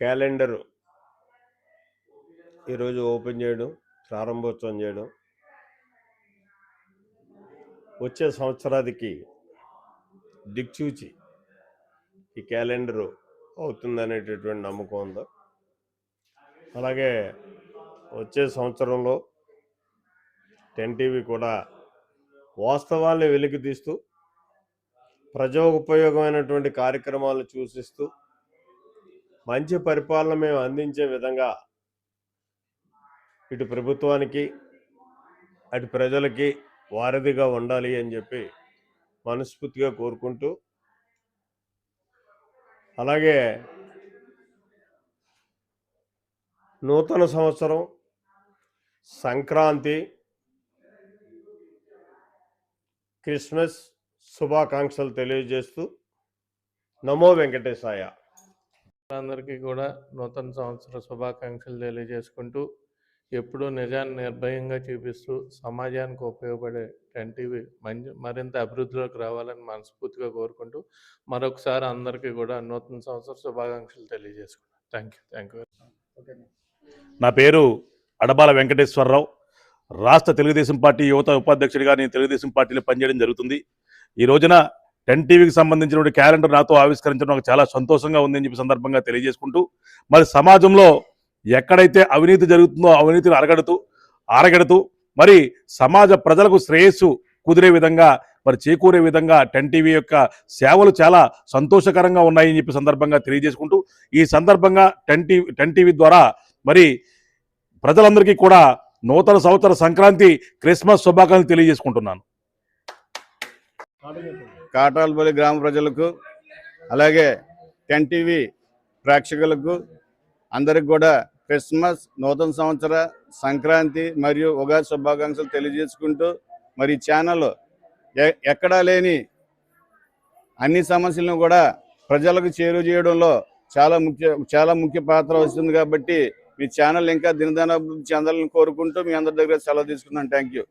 Calendar ఈరోజు open చేయడం, ప్రారంభోత్సవం చేయడం వచ్చే సంవత్సరానికి దిక్చూచి ఈ క్యాలెండరు అవుతుందనేటటువంటి నమ్మకం ఉంది. అలాగే వచ్చే సంవత్సరంలో 10 టీవీ కూడా వాస్తవాల్ని వెలికి తీస్తూ ప్రజా ఉపయోగమైనటువంటి కార్యక్రమాలను సూచిస్తూ మంచి పరిపాలన మేము అందించే విధంగా ఇటు ప్రభుత్వానికి అటు ప్రజలకి వారధిగా ఉండాలి అని చెప్పి మనస్ఫూర్తిగా కోరుకుంటూ, అలాగే నూతన సంవత్సరం, సంక్రాంతి, క్రిస్మస్ శుభాకాంక్షలు తెలియజేస్తూ నమో వెంకటేశాయ. అందరికీ కూడా నూతన సంవత్సర శుభాకాంక్షలు తెలియజేసుకుంటూ, ఎప్పుడూ నిజాన్ని నిర్భయంగా చూపిస్తూ సమాజానికి ఉపయోగపడే 10 టీవీ మరింత అభివృద్ధిలోకి రావాలని మనస్ఫూర్తిగా కోరుకుంటూ మరొకసారి అందరికీ కూడా నూతన సంవత్సర శుభాకాంక్షలు తెలియజేసుకున్నాను. Thank you. నా పేరు అడబాల వెంకటేశ్వరరావు. రాష్ట్ర తెలుగుదేశం పార్టీ యువత ఉపాధ్యక్షుడిగా నేను తెలుగుదేశం పార్టీలో పనిచేయడం జరుగుతుంది. ఈ రోజున 10 టీవీకి సంబంధించిన క్యాలెండర్ నాతో ఆవిష్కరించడం నాకు చాలా సంతోషంగా ఉందని చెప్పి సందర్భంగా తెలియజేసుకుంటూ, మరి సమాజంలో ఎక్కడైతే అవినీతి జరుగుతుందో అవినీతిని అరగడుతూ మరి సమాజ ప్రజలకు శ్రేయస్సు కుదిరే విధంగా మరి చేకూరే విధంగా 10 టీవీ యొక్క సేవలు చాలా సంతోషకరంగా ఉన్నాయని చెప్పి సందర్భంగా తెలియజేసుకుంటూ, ఈ సందర్భంగా 10 టీవీ ద్వారా మరి ప్రజలందరికీ కూడా నూతన సంవత్సర సంక్రాంతి, క్రిస్మస్ శుభాకాంక్షలు తెలియజేసుకుంటున్నాను. కాటాలపల్లి గ్రామ ప్రజలకు అలాగే 10 టీవీ ప్రేక్షకులకు అందరికి కూడా క్రిస్మస్, నూతన సంవత్సర, సంక్రాంతి మరియు ఉగాది శుభాకాంక్షలు తెలియజేసుకుంటూ, మరి ఛానల్ ఎక్కడా లేని అన్ని సమస్యలను కూడా ప్రజలకు చేరువజేయడంలో చాలా ముఖ్య పాత్ర వస్తుంది. కాబట్టి మీ ఛానల్ ఇంకా దినదినాభివృద్ధి చెందాలని కోరుకుంటూ మీ అందరి దగ్గర సెలవు తీసుకున్నాను. Thank you.